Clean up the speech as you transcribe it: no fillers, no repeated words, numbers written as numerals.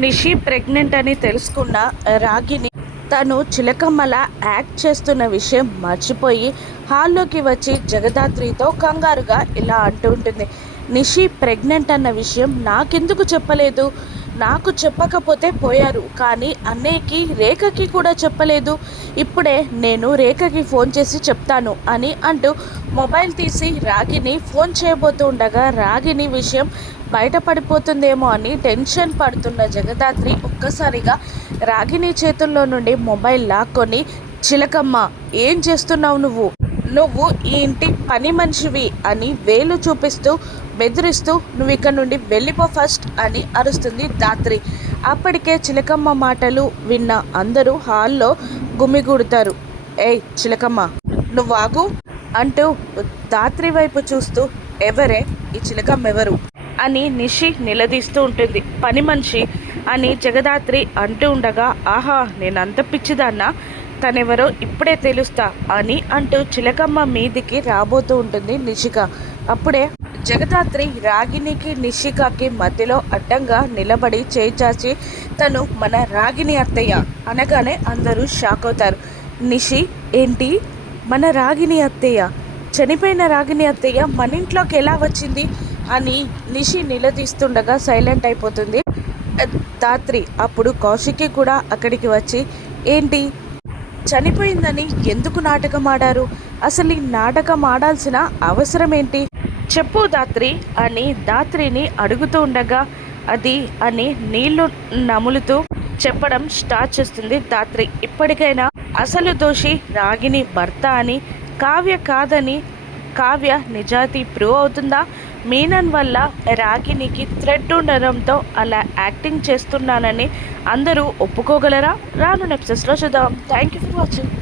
Nishi pregnant అని తెలుసుకున్న రాగిని తను చిలకమ్మలా యాక్ట్ చేస్తున్న విషయం మర్చిపోయి హాల్లోకి వచ్చి జగదాత్రితో కంగారుగా ఇలా అంటూ ఉంటుంది. నిషి ప్రెగ్నెంట్ అన్న విషయం నాకెందుకు చెప్పలేదు? నాకు చెప్పకపోతే పోయారు, కానీ అన్నయ్యకి రేఖకి కూడా చెప్పలేదు. ఇప్పుడే నేను రేఖకి ఫోన్ చేసి చెప్తాను అని అంటూ మొబైల్ తీసి రాగిని ఫోన్ చేయబోతూ ఉండగా రాగిని విషయం బయటపడిపోతుందేమో అని టెన్షన్ పడుతున్న జగదాత్రి ఒక్కసారిగా రాగిని చేతుల్లో నుండి మొబైల్ లాక్కొని, చిలకమ్మ ఏం చేస్తున్నావు నువ్వు? నువ్వు ఈ ఇంటి పని మనిషివి అని వేలు చూపిస్తూ బెదిరిస్తూ నువ్వు ఇక్కడ నుండి వెళ్ళిపో ఫస్ట్ అని అరుస్తుంది ధాత్రి. అప్పటికే చిలకమ్మ మాటలు విన్న అందరూ హాల్లో గుమిగూడుతారు. ఏయ్ చిలకమ్మ, నువ్వు ఆగు అంటూ ధాత్రి వైపు చూస్తూ, ఎవరే ఈ చిలకమ్మ ఎవరు అని నిషి నిలదీస్తూ ఉంటుంది. పని మనిషి అని జగదాత్రి అంటూ ఉండగా, ఆహా నేనంత పిచ్చిదాన్నా, తనెవరో ఇప్పుడే తెలుస్తా అని అంటూ చిలకమ్మ మీదికి రాబోతూ ఉంటుంది నిషిక. అప్పుడే జగదాత్రి రాగినికి నిషికకి మధ్యలో అడ్డంగా నిలబడి చేచాచి, తను మన రాగిని అత్తయ్య అనగానే అందరూ షాక్ అవుతారు. నిషి ఏంటి మన రాగిని అత్తయ్య? చనిపోయిన రాగిని అత్తయ్య మన ఇంట్లోకి ఎలా వచ్చింది అని నిషి నిలదీస్తుండగా సైలెంట్ అయిపోతుంది ధాత్రి. అప్పుడు కౌశికి కూడా అక్కడికి వచ్చి, ఏంటి చనిపోయిందని ఎందుకు నాటకం ఆడారు? అసలు ఈ నాటకం ఆడాల్సిన అవసరం ఏంటి? చెప్పు ధాత్రి అని ధాత్రిని అడుగుతూ ఉండగా, అది అని నీళ్లు నములుతూ చెప్పడం స్టార్ట్ చేస్తుంది ధాత్రి. ఇప్పటికైనా అసలు దోషి రాగిని భర్త అని, కావ్య కాదని కావ్య నిజాయితీ ప్రూవ్ అవుతుందా? మీనన్ వల్ల రాగినికి థ్రెడ్ ఉండడంతో అలా యాక్టింగ్ చేస్తున్నానని అందరూ ఒప్పుకోగలరా? రాను ఎపిసోడ్స్లో చూద్దాం. Thank you for watching.